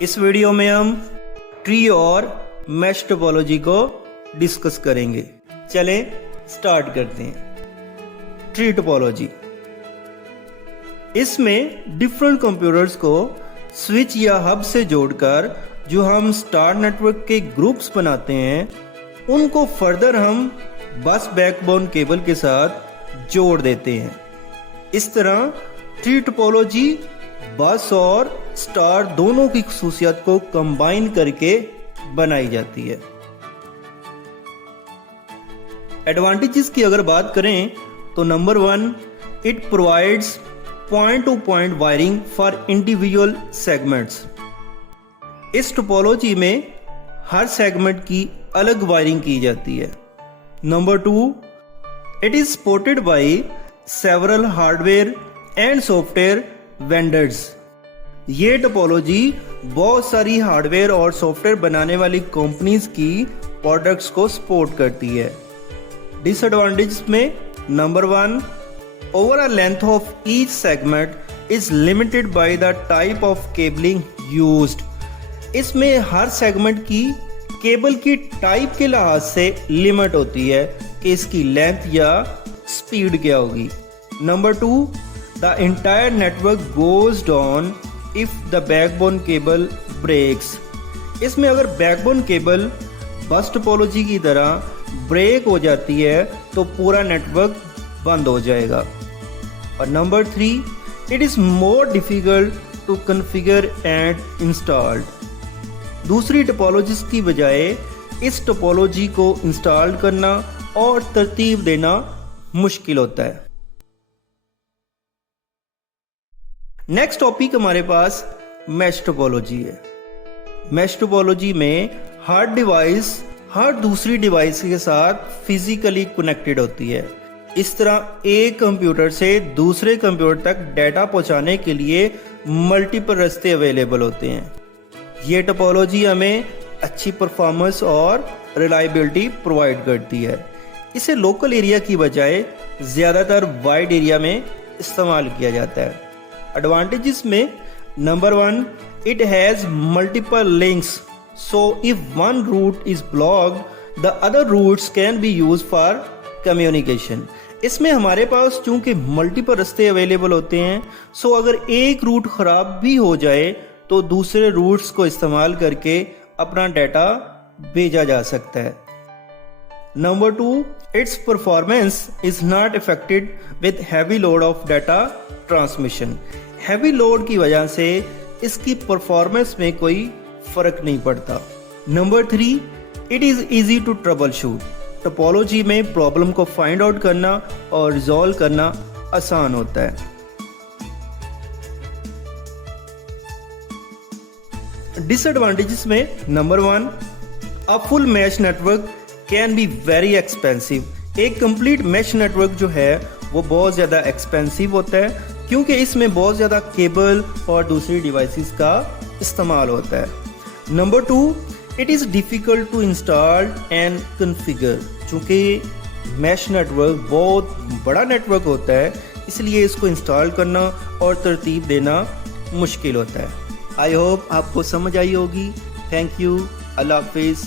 इस वीडियो में हम ट्री और मैश टोपोलॉजी को डिस्कस करेंगे। चलें स्टार्ट करते हैं। ट्री टोपोलॉजी, इसमें डिफरेंट कंप्यूटर्स को स्विच या हब से जोड़कर जो हम स्टार नेटवर्क के ग्रुप्स बनाते हैं उनको फर्दर हम बस बैकबोन केबल के साथ जोड़ देते हैं। इस तरह ट्री टोपोलॉजी बस और स्टार दोनों की खसूसियत को कंबाइन करके बनाई जाती है। एडवांटेजेस की अगर बात करें तो number 1, it provides point two point wiring for individual segments. इस टोपोलॉजी में हर सेगमेंट की अलग वायरिंग की जाती है। Number 2, it is supported by several hardware and software vendors. ये टोपोलॉजी बहुत सारी हार्डवेयर और सॉफ्टवेयर बनाने वाली कंपनीज की प्रोडक्ट्स को सपोर्ट करती है। डिसएडवांटेज में number 1, overall length of each segment is limited by the type of cabling used. इसमें हर सेगमेंट की केबल की टाइप के लिहाज से लिमिट होती है कि इसकी लेंथ या स्पीड क्या होगी। Number 2, the entire network goes down if the backbone cable breaks। इसमें अगर बैकबोन केबल बस टोपोलॉजी की तरह ब्रेक हो जाती है तो पूरा नेटवर्क बंद हो जाएगा। और number 3, it is more difficult to configure and install। दूसरी टोपोलॉजीज की बजाय इस टोपोलॉजी को इंस्टॉल करना और तरतीब देना मुश्किल होता है। नेक्स्ट टॉपिक हमारे पास मैश टोपोलॉजी है। मैश टोपोलॉजी में हर डिवाइस हर दूसरी डिवाइस के साथ फिजिकली कनेक्टेड होती है। इस तरह एक कंप्यूटर से दूसरे कंप्यूटर तक डाटा पहुंचाने के लिए मल्टीपल रास्ते अवेलेबल होते हैं। ये टोपोलॉजी हमें अच्छी परफॉर्मेंस और रिलायबिलिटी प्रोवाइड करती है। इसे लोकल एरिया की बजाय ज़्यादातर वाइड एरिया में इस्तेमाल किया जाता है। एडवांटेजेस में number 1, it has multiple links, so if one route is blocked the other routes can be used for communication. इसमें हमारे पास चूंकि मल्टीपल रास्ते अवेलेबल होते हैं, सो अगर एक रूट खराब भी हो जाए तो दूसरे रूट्स को इस्तेमाल करके अपना डाटा भेजा जा सकता है। Number 2, its performance is not affected with heavy load of data transmission। heavy load की वजह से इसकी परफॉर्मेंस में कोई फर्क नहीं पड़ता। Number 3, it is easy to troubleshoot। Topology में प्रॉब्लम को फाइंड आउट करना और रिजॉल्व करना आसान होता है। डिसएडवांटेजेस में number 1, a full mesh network can be very expensive. एक कंप्लीट मैश नेटवर्क जो है वो बहुत ज़्यादा एक्सपेंसिव होता है क्योंकि इसमें बहुत ज़्यादा केबल और दूसरी डिवाइसेस का इस्तेमाल होता है। Number 2, it is difficult to install and configure. चूँकि मैश नेटवर्क बहुत बड़ा नेटवर्क होता है इसलिए इसको इंस्टॉल करना और तरतीब देना मुश्किल होता है। आई होप आपको समझ आई होगी। Thank you. अल्लाह हाफिज़।